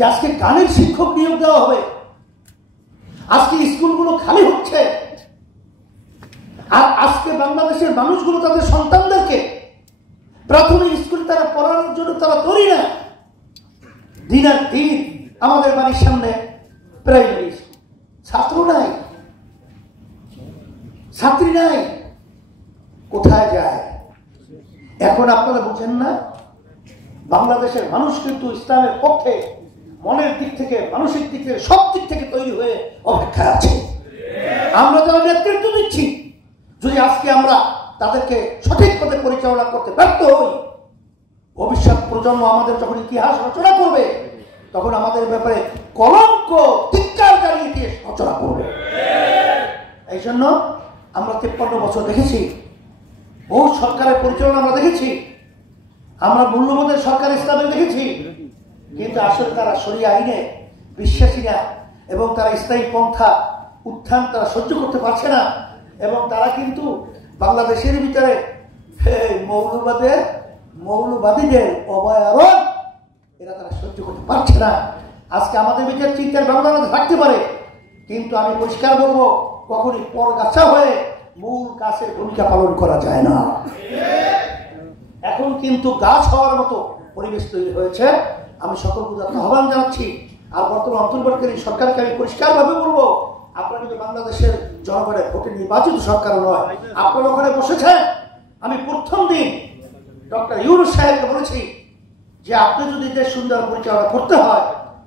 যে আজকে গানের শিক্ষক নিয়োগ দেওয়া হবে, আজকে স্কুলগুলো খালি হচ্ছে, আর আজকে বাংলাদেশের মানুষগুলো তাদের সন্তানদেরকে প্রাথমিক স্কুলে তারা পড়ানোর জন্য তারা তৈরি না। দিন আর দিন আমাদের বাড়ির সামনে প্রাইমারি স্কুল, ছাত্র নাই, ছাত্রী নাই, কোথায় যায়? এখন আপনারা বুঝেন না, বাংলাদেশের মানুষ কিন্তু ইসলামের পক্ষে মনের দিক থেকে, মানসিক দিক থেকে, সব দিক থেকে তৈরি হয়ে অপেক্ষায় আছে। আমরা যারা নেতৃত্ব দিচ্ছি, যদি আজকে আমরা তাদেরকে সঠিক পথে পরিচালনা করতে ব্যর্থ হই, ভবিষ্যৎ প্রজন্ম আমাদের যখন ইতিহাস রচনা করবে, তখন আমাদের ব্যাপারে কলঙ্ক ধিক্কারকারী ইতিহাস রচনা করবে। এই জন্য আমরা 53 বছর দেখেছি, বহু সরকারের পরিচালনা আমরা দেখেছি, আমরা মূল্যবোধের সরকার ইসলামের দেখেছি, কিন্তু আসলে তারা শরিয়া আইনে বিশ্বাসী না, এবং তারা ইসলামী পন্থা উত্থান তারা সহ্য করতে পারছে না, এবং তারা কিন্তু বাংলাদেশের ভিতরে মৌলবাদীদের অভয়ারণ্য এরা তারা সহ্য করতে পারছে না। আজকে আমাদের ভিতরে চিন্তার ব্যবধান থাকতে পারে, কিন্তু আমি পরিষ্কার বলবো, কখনই পরগাছা হয়ে মূল গাছের ভূমিকা পালন করা যায় না। এখন কিন্তু গাছ হওয়ার মতো পরিবেশ তৈরি হয়েছে। আমি সকল পূজাকে আহ্বান জানাচ্ছি, আর বর্তমান অন্তর্বর্তীকালীন সরকারকে আমি পরিষ্কারভাবে বলবো, আপনারা কিন্তু বাংলাদেশের জনগণের ভোটে নির্বাচিত সরকার নয়, আপনারা ওখানে বসেছেন। আমি প্রথম দিন ডক্টর ইউনূস সাহেবকে বলেছি যে আপনি যদি দেশ সুন্দর পরিচালনা করতে হয়,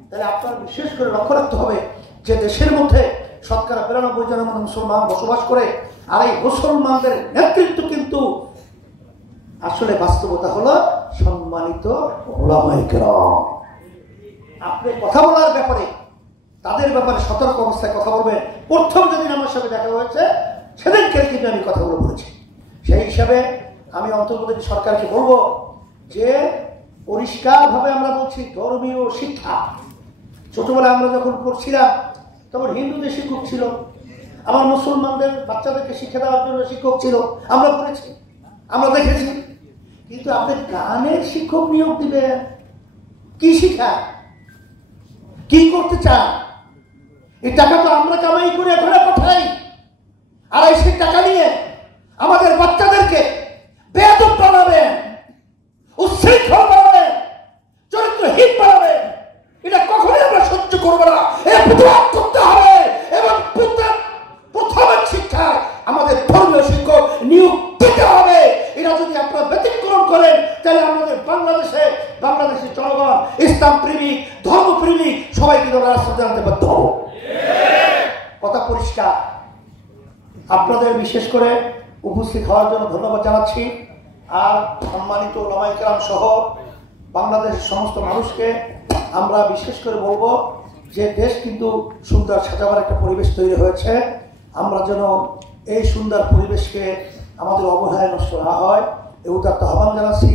তাহলে আপনার বিশেষ করে লক্ষ্য রাখতে হবে যে দেশের মধ্যে 93% জনের মধ্যে মুসলমান বসবাস করে, আর এই মুসলমানদের নেতৃত্ব কিন্তু আসলে বাস্তবতা হলো সম্মানিত উলামায়ে কেরাম। আপনি কথা বলার ব্যাপারে, তাদের ব্যাপারে সতর্ক অবস্থায় কথা বলবেন। প্রথম যেদিন আমার সাথে দেখা হয়েছে সেদিনকে কিন্তু আমি কথাগুলো বলেছি। সেই হিসাবে আমি অন্তর্বর্তী সরকারকে বলবো যে পরিষ্কারভাবে আমরা বলছি, ধর্মীয় শিক্ষা ছোটবেলায় আমরা যখন পড়ছিলাম তখন হিন্দুদের শিক্ষক ছিল, আমার মুসলমানদের বাচ্চাদেরকে শিক্ষা দেওয়ার জন্য শিক্ষক ছিল, আমরা পড়েছি, আমরা দেখেছি। কিন্তু আপনি গানের শিক্ষক নিয়োগ দিবেন, কি শিক্ষা, কি করতে চান? এই টাকা তো আমরা কামাই করে ঘরে পাঠাই, আর সেই টাকা নিয়ে আমাদের বাচ্চাদেরকে বেয়াদব বানাবেন, উচ্ছৃঙ্খল বানাবেন, চরিত্রহীন বানাবেন। এটা কখনোই আমরা সহ্য করবো না। এর প্রতিবাদ করতে হবে, এবং প্রথম শিক্ষায় আমাদের ধর্মীয় শিক্ষক নিয়োগ দিতে হবে। এটা যদি আপনারা ব্যতিক্রম করেন, তাহলে আমাদের বাংলাদেশের জনগণ ইসলাম প্রেমিক, ধর্ম প্রেমিক সবাই কিন্তু রাস্তা জানতে বাধ্য হব। কথা পরিষ্কার। আপনাদের বিশেষ করে উপস্থিত হওয়ার জন্য ধন্যবাদ জানাচ্ছি, আর সম্মানিত উলামায়ে কেরাম সহ বাংলাদেশের সমস্ত মানুষকে আমরা বিশেষ করে বলবো যে দেশ কিন্তু সুন্দর সাজাবার একটা পরিবেশ তৈরি হয়েছে। আমরা যেন এই সুন্দর পরিবেশকে আমাদের অবহেলায় নষ্ট না হয়, এই উদাত্ত আহ্বান জানাচ্ছি।